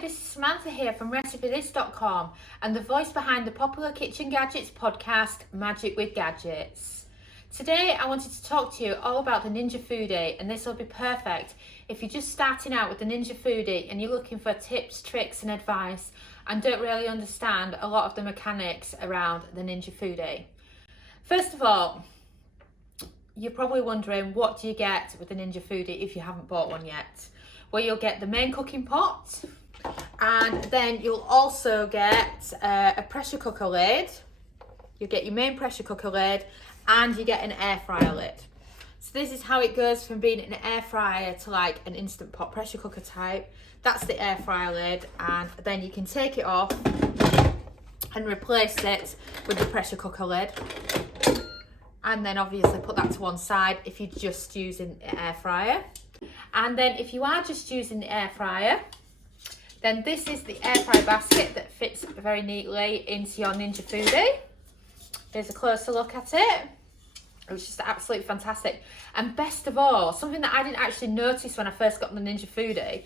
this is Samantha here from RecipeThis.com and the voice behind the popular Kitchen Gadgets podcast, Magic with Gadgets. Today I wanted to talk to you all about the Ninja Foodi, and this will be perfect if you're just starting out with the Ninja Foodi and you're looking for tips, tricks and advice and don't really understand a lot of the mechanics around the Ninja Foodi. First of all, you're probably wondering, what do you get with the Ninja Foodi if you haven't bought one yet? Well, you'll get the main cooking pot, and then you'll also get a pressure cooker lid. You get your main pressure cooker lid, and you get an air fryer lid. So this is how it goes from being an air fryer to like an instant pot pressure cooker type. That's the air fryer lid, and then you can take it off and replace it with the pressure cooker lid. And then obviously put that to one side if you're just using the air fryer. And then if you are just using the air fryer, then this is the air fryer basket that fits very neatly into your Ninja Foodi. Here's a closer look at it. It's just absolutely fantastic. And best of all, something that I didn't actually notice when I first got the Ninja Foodi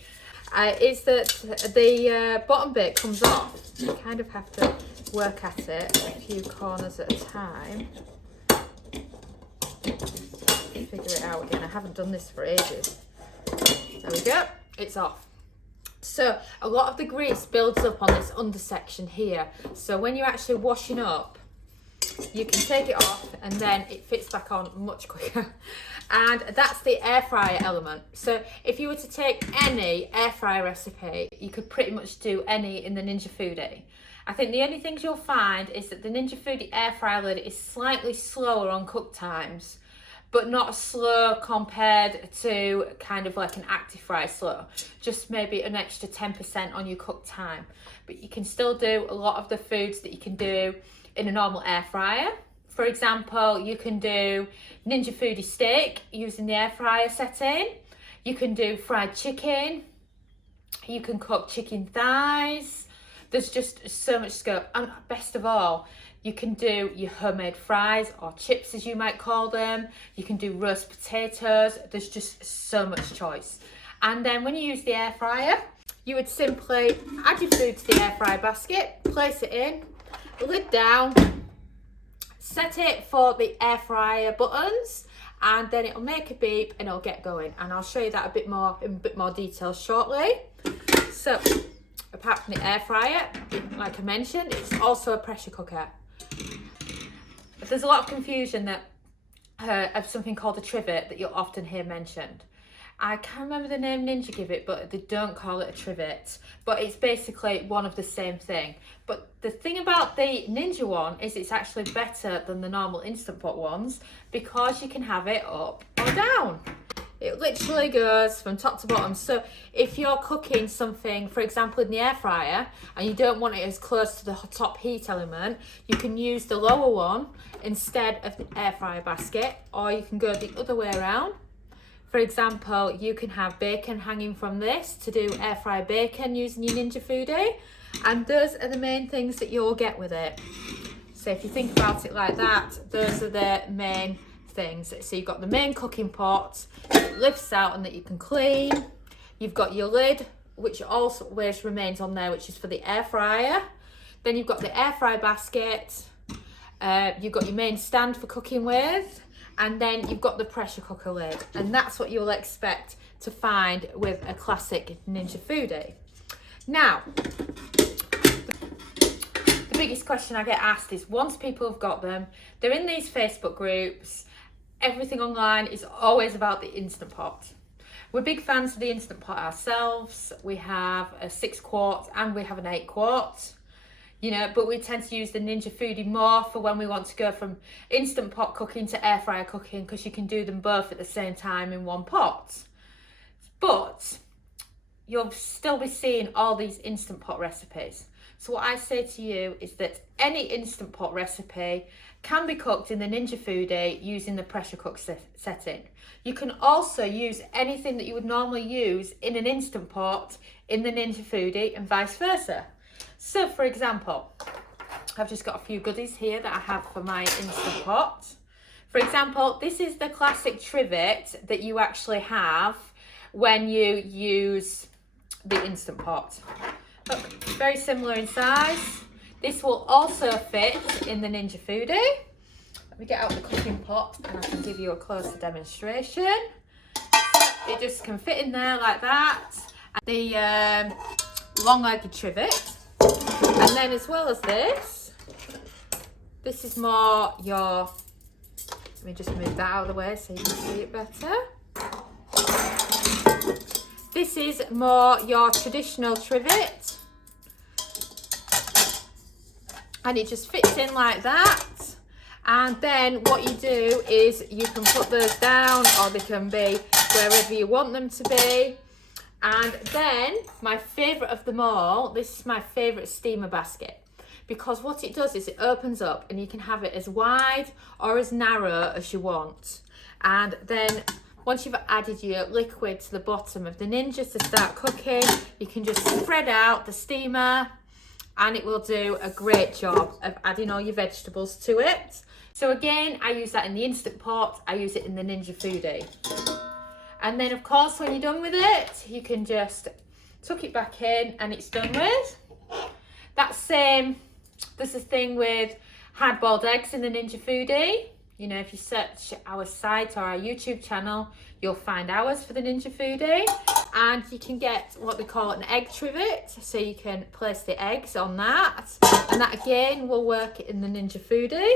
is that the bottom bit comes off. You kind of have to work at it a few corners at a time. Figure it out again. I haven't done this for ages. There we go, it's off. So a lot of the grease builds up on this under section here. So when you're actually washing up, you can take it off and then it fits back on much quicker. And that's the air fryer element. So if you were to take any air fryer recipe, you could pretty much do any in the Ninja Foodi. I think the only things you'll find is that the Ninja Foodi air fryer lid is slightly slower on cook times, but not slow compared to kind of like an active fry slow. Just maybe an extra 10% on your cook time. But you can still do a lot of the foods that you can do in a normal air fryer. For example, you can do Ninja Foodi steak using the air fryer setting. You can do fried chicken. You can cook chicken thighs. There's just so much scope. And best of all, you can do your homemade fries or chips as you might call them. You can do roast potatoes. There's just so much choice. And then when you use the air fryer, you would simply add your food to the air fryer basket, place it in, lid down, set it for the air fryer buttons, and then it'll make a beep and it'll get going. And I'll show you that in a bit more detail shortly. So apart from the air fryer, like I mentioned, it's also a pressure cooker. There's a lot of confusion of something called a trivet that you'll often hear mentioned. I can't remember the name Ninja give it, but they don't call it a trivet. But it's basically one of the same thing. But the thing about the Ninja one is it's actually better than the normal Instant Pot ones because you can have it up or down. It literally goes from top to bottom. So if you're cooking something, for example, in the air fryer, and you don't want it as close to the top heat element, you can use the lower one instead of the air fryer basket, or you can go the other way around. For example, you can have bacon hanging from this to do air fryer bacon using your Ninja Foodi, and those are the main things that you'll get with it. So if you think about it like that, those are the main things. So you've got the main cooking pot that lifts out and that you can clean. You've got your lid, which always remains on there, which is for the air fryer. Then you've got the air fryer basket. You've got your main stand for cooking with, and then you've got the pressure cooker lid, and that's what you'll expect to find with a classic Ninja Foodi. Now, the biggest question I get asked is, once people have got them, they're in these Facebook groups, everything online is always about the Instant Pot. We're big fans of the Instant Pot ourselves. We have a 6 quart and we have an 8 quart. You know, but we tend to use the Ninja Foodi more for when we want to go from Instant Pot cooking to air fryer cooking, because you can do them both at the same time in one pot. But you'll still be seeing all these Instant Pot recipes. So what I say to you is that any Instant Pot recipe can be cooked in the Ninja Foodi using the pressure cook setting. You can also use anything that you would normally use in an Instant Pot in the Ninja Foodi and vice versa. So for example, I've just got a few goodies here that I have for my Instant Pot. For example, this is the classic trivet that you actually have when you use the Instant Pot. Look, very similar in size. This will also fit in the Ninja Foodi. Let me get out the cooking pot and I can give you a closer demonstration. It just can fit in there like that. The long-legged trivet. And then as well as this is more your, let me just move that out of the way so you can see it better. This is more your traditional trivet. And it just fits in like that. And then what you do is you can put those down, or they can be wherever you want them to be. And then my favourite of them all, this is my favourite steamer basket, because what it does is it opens up and you can have it as wide or as narrow as you want. And then once you've added your liquid to the bottom of the Ninja to start cooking, you can just spread out the steamer and it will do a great job of adding all your vegetables to it. So again, I use that in the Instant Pot, I use it in the Ninja Foodi. And then of course, when you're done with it, you can just tuck it back in and it's done with. That same, there's a thing with hard-boiled eggs in the Ninja Foodi. You know, if you search our site or our YouTube channel, you'll find ours for the Ninja Foodi. And you can get what they call an egg trivet, so you can place the eggs on that. And that again will work in the Ninja Foodi.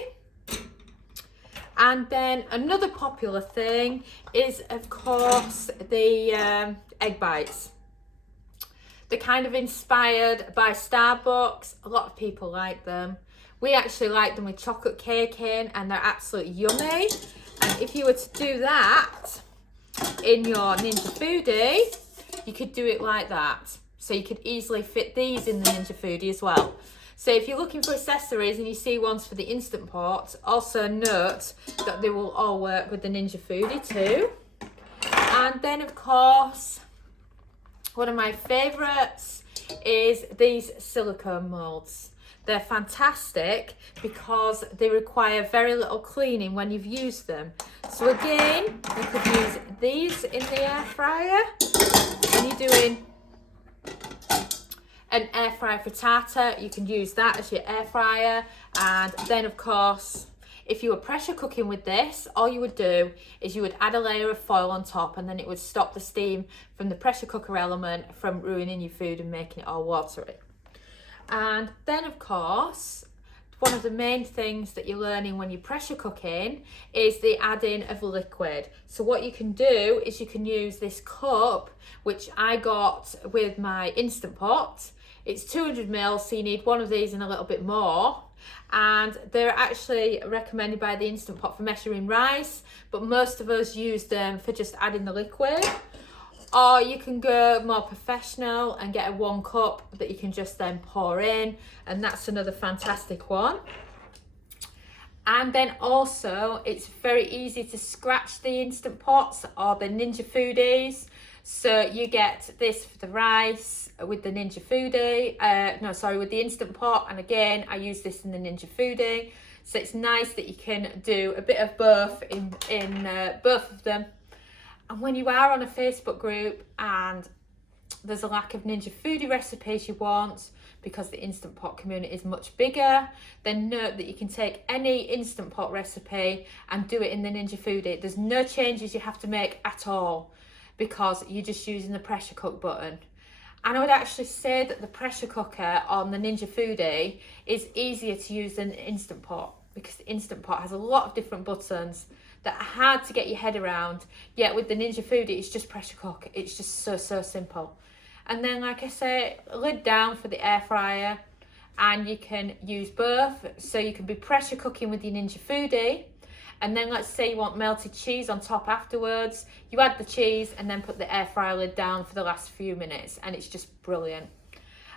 And then another popular thing is, of course, the egg bites. They're kind of inspired by Starbucks. A lot of people like them. We actually like them with chocolate cake in, and they're absolutely yummy. And if you were to do that in your Ninja Foodi, you could do it like that. So you could easily fit these in the Ninja Foodi as well. So if you're looking for accessories and you see ones for the Instant Pot, also note that they will all work with the Ninja Foodi too. And then of course, one of my favourites is these silicone moulds. They're fantastic because they require very little cleaning when you've used them. So again, you could use these in the air fryer when you're doing an air fryer frittata. You can use that as your air fryer. And then of course, if you were pressure cooking with this, all you would do is you would add a layer of foil on top, and then it would stop the steam from the pressure cooker element from ruining your food and making it all watery. And then of course, one of the main things that you're learning when you're pressure cooking is the adding of liquid. So what you can do is you can use this cup, which I got with my Instant Pot. It's 200 ml, so you need one of these and a little bit more. And they're actually recommended by the Instant Pot for measuring rice, but most of us use them for just adding the liquid. Or you can go more professional and get a 1 cup that you can just then pour in, and that's another fantastic one. And then also, it's very easy to scratch the Instant Pots or the Ninja Foodis. So you get this for the rice with the Ninja Foodi, with the Instant Pot. And again, I use this in the Ninja Foodi. So it's nice that you can do a bit of both in both of them. And when you are on a Facebook group and there's a lack of Ninja Foodi recipes you want, because the Instant Pot community is much bigger, then note that you can take any Instant Pot recipe and do it in the Ninja Foodi. There's no changes you have to make at all, because you're just using the pressure cook button. And I would actually say that the pressure cooker on the Ninja Foodi is easier to use than the Instant Pot, because the Instant Pot has a lot of different buttons that are hard to get your head around. Yet with the Ninja Foodi, it's just pressure cook. It's just so simple. And then, like I say, lid down for the air fryer, and you can use both. So you can be pressure cooking with your Ninja Foodi, and then let's say you want melted cheese on top afterwards. You add the cheese and then put the air fryer lid down for the last few minutes, and it's just brilliant.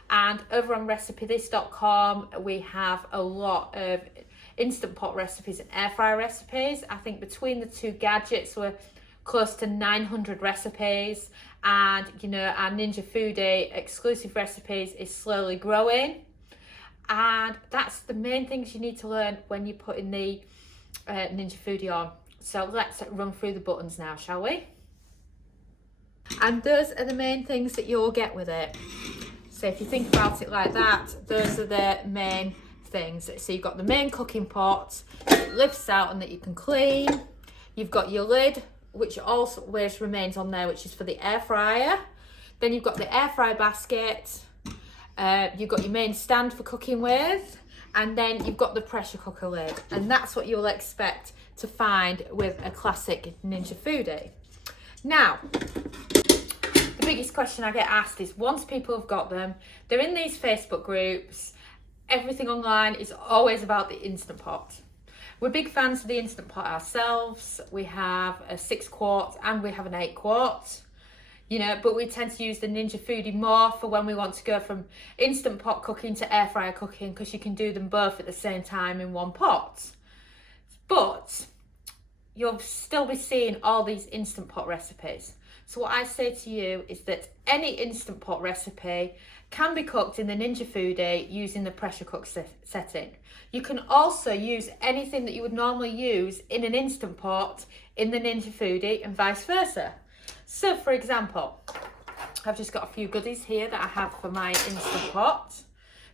And over on recipethis.com, we have a lot of Instant Pot recipes and air fryer recipes. I think between the two gadgets we're close to 900 recipes, and you know, our Ninja Foodi exclusive recipes is slowly growing. And that's the main things you need to learn when you put in the Ninja Foodi on. So let's run through the buttons now, shall we? And those are the main things that you'll get with it. So if you think about it like that, those are the main things. So you've got the main cooking pot that lifts out and that you can clean. You've got your lid, which always remains on there, which is for the air fryer. Then you've got the air fry basket. You've got your main stand for cooking with. And then you've got the pressure cooker lid. And that's what you'll expect to find with a classic Ninja Foodi. Now, the biggest question I get asked is, once people have got them, they're in these Facebook groups, everything online is always about the Instant Pot. We're big fans of the Instant Pot ourselves. We have a 6 quart and we have an 8 quart. You know, but we tend to use the Ninja Foodi more for when we want to go from Instant Pot cooking to air fryer cooking, because you can do them both at the same time in one pot. But you'll still be seeing all these Instant Pot recipes. So what I say to you is that any Instant Pot recipe can be cooked in the Ninja Foodi using the pressure cook setting. You can also use anything that you would normally use in an Instant Pot in the Ninja Foodi and vice versa. So for example, I've just got a few goodies here that I have for my Instant Pot.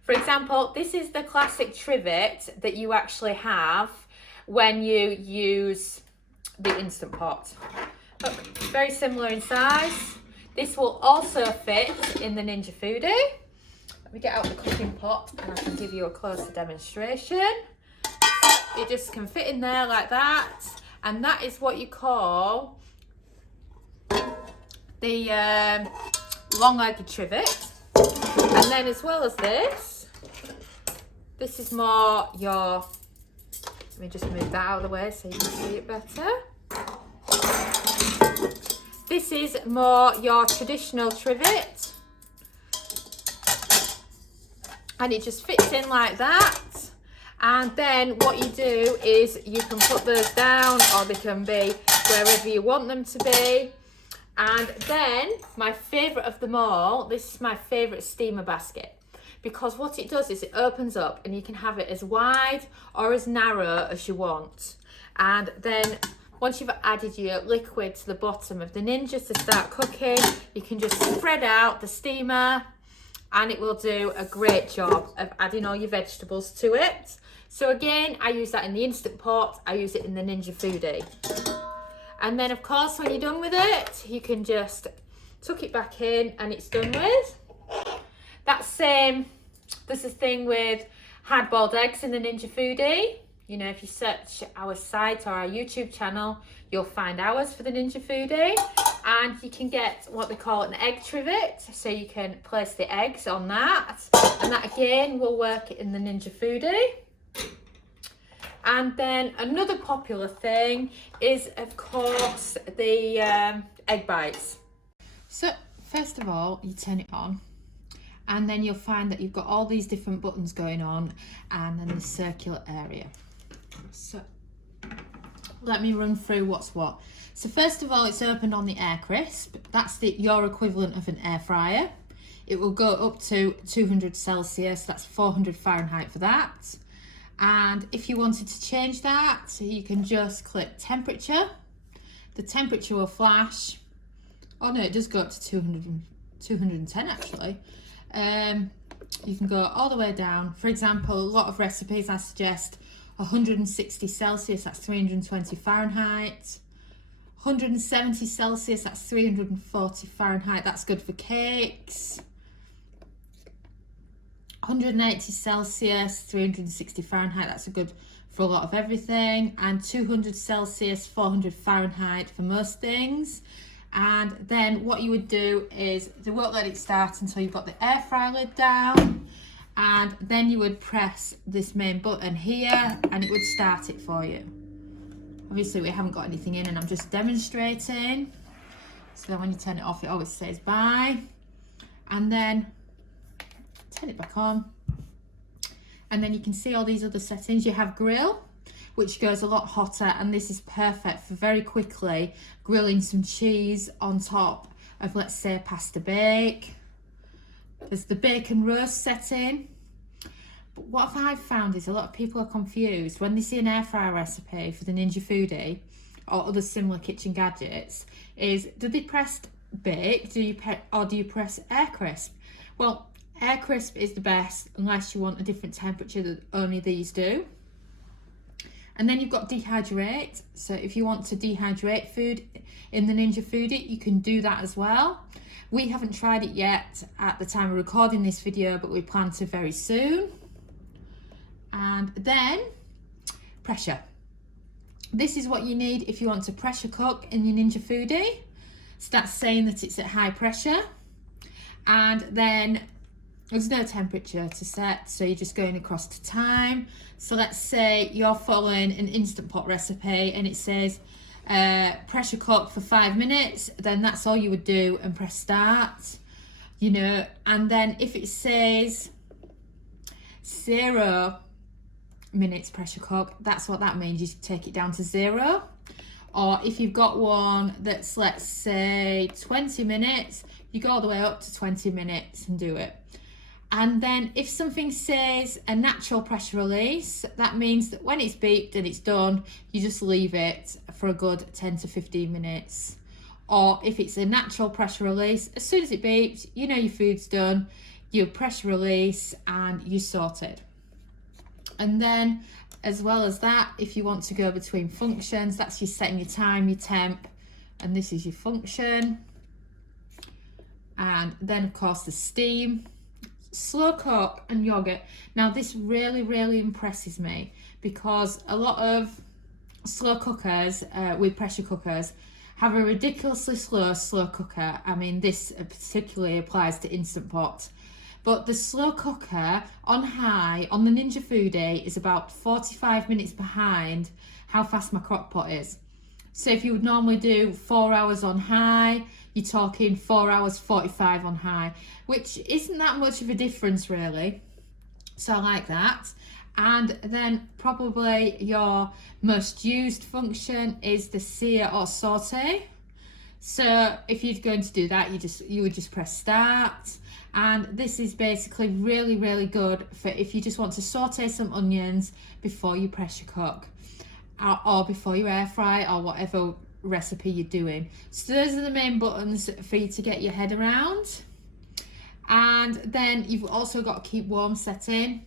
For example, this is the classic trivet that you actually have when you use the Instant Pot. Look, very similar in size. This will also fit in the Ninja Foodi. Let me get out the cooking pot and I can give you a closer demonstration. It just can fit in there like that. And that is what you call the long-legged trivet. And then as well as this is more your, let me just move that out of the way so you can see it better. This is more your traditional trivet. And it just fits in like that. And then what you do is you can put those down, or they can be wherever you want them to be. And then my favourite of them all, this is my favourite steamer basket, because what it does is it opens up and you can have it as wide or as narrow as you want. And then once you've added your liquid to the bottom of the Ninja to start cooking, you can just spread out the steamer and it will do a great job of adding all your vegetables to it. So again, I use that in the Instant Pot, I use it in the Ninja Foodi. And then of course, when you're done with it, you can just tuck it back in and it's done with. That same, there's a thing with hard-boiled eggs in the Ninja Foodi. You know, if you search our site or our YouTube channel, you'll find ours for the Ninja Foodi. And you can get what they call an egg trivet. So you can place the eggs on that. And that again will work in the Ninja Foodi. And then another popular thing is, of course, the egg bites. So first of all, you turn it on. And then you'll find that you've got all these different buttons going on and then this circular area. So let me run through what's what. So first of all, it's opened on the air crisp. That's your equivalent of an air fryer. It will go up to 200 Celsius, that's 400 Fahrenheit for that. And if you wanted to change that, you can just click temperature. The temperature will flash. Oh no, it does go up to 210 actually. You can go all the way down. For example, a lot of recipes I suggest 160 Celsius, that's 320 Fahrenheit. 170 Celsius, that's 340 Fahrenheit, that's good for cakes. 180 Celsius, 360 Fahrenheit, that's a good for a lot of everything. And 200 Celsius, 400 Fahrenheit for most things. And then what you would do is, they won't let it start until you've got the air fryer lid down. And then you would press this main button here and it would start it for you. Obviously we haven't got anything in and I'm just demonstrating. So then when you turn it off, it always says bye. And then turn it back on. And then you can see all these other settings. You have grill, which goes a lot hotter, and this is perfect for very quickly grilling some cheese on top of, let's say, pasta bake. There's the bacon roast setting. But what I've found is a lot of people are confused when they see an air fryer recipe for the Ninja Foodi or other similar kitchen gadgets, is do they press bake, or do you press air crisp? Well, Air crisp is the best unless you want a different temperature that only these do. And then you've got dehydrate. So if you want to dehydrate food in the Ninja Foodi, you can do that as well. We haven't tried it yet at the time of recording this video, but we plan to very soon. And then pressure. This is what you need if you want to pressure cook in your Ninja Foodi. So that's saying that it's at high pressure. And then there's no temperature to set, so you're just going across to time. So let's say you're following an Instant Pot recipe and it says pressure cook for 5 minutes, then that's all you would do and press start, you know. And then if it says 0 minutes pressure cook, that's what that means. You take it down to 0. Or if you've got one that's, let's say, 20 minutes, you go all the way up to 20 minutes and do it. And then if something says a natural pressure release, that means that when it's beeped and it's done, you just leave it for a good 10 to 15 minutes. Or if it's a natural pressure release, as soon as it beeps, you know your food's done, you pressure release and you sort it. And then as well as that, if you want to go between functions, that's you setting your time, your temp, and this is your function. And then of course the steam, slow cook and yogurt. Now this really impresses me because a lot of slow cookers with pressure cookers have a ridiculously slow cooker. I mean, this particularly applies to Instant Pot. But the slow cooker on high on the Ninja Foodi is about 45 minutes behind how fast my crock pot is. So if you would normally do 4 hours on high, you're talking 4 hours 45 on high, which isn't that much of a difference really. So I like that. And then probably your most used function is the sear or saute. So if you're going to do that, you would just press start. And this is basically really good for if you just want to saute some onions before you pressure cook or before you air fry or whatever recipe you're doing. So those are the main buttons for you to get your head around. And then you've also got to keep warm setting.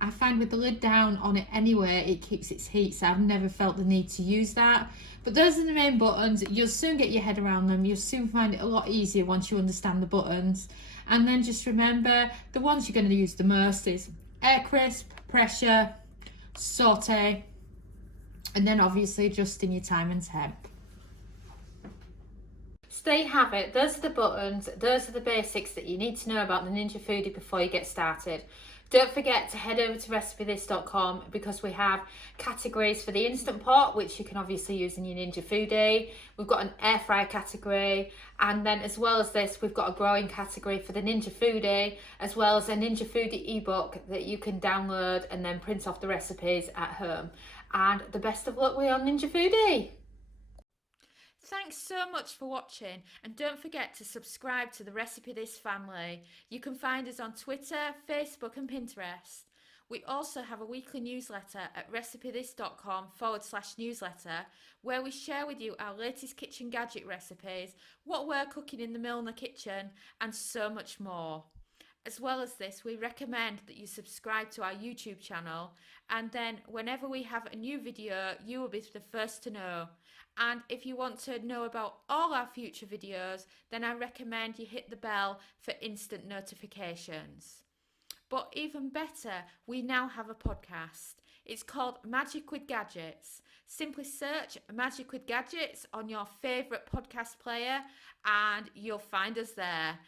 I find with the lid down on it anyway, it keeps its heat, so I've never felt the need to use that. But those are the main buttons. You'll soon get your head around them. You'll soon find it a lot easier once you understand the buttons. And then just remember, the ones you're going to use the most is air crisp, pressure, saute, and then obviously adjusting your time and temp. So there you have it. Those are the buttons. Those are the basics that you need to know about the Ninja Foodi before you get started. Don't forget to head over to recipethis.com because we have categories for the Instant Pot, which you can obviously use in your Ninja Foodi. We've got an air fryer category, and then as well as this, we've got a growing category for the Ninja Foodi, as well as a Ninja Foodi ebook that you can download and then print off the recipes at home. And the best of luck with your Ninja Foodi. Thanks so much for watching, and don't forget to subscribe to the Recipe This family. You can find us on Twitter, Facebook and Pinterest. We also have a weekly newsletter at recipethis.com/newsletter where we share with you our latest kitchen gadget recipes, what we're cooking in the Milner kitchen and so much more. As well as this, we recommend that you subscribe to our YouTube channel, and then whenever we have a new video, you will be the first to know. And if you want to know about all our future videos, then I recommend you hit the bell for instant notifications. But even better, we now have a podcast. It's called Magic with Gadgets. Simply search Magic with Gadgets on your favourite podcast player and you'll find us there.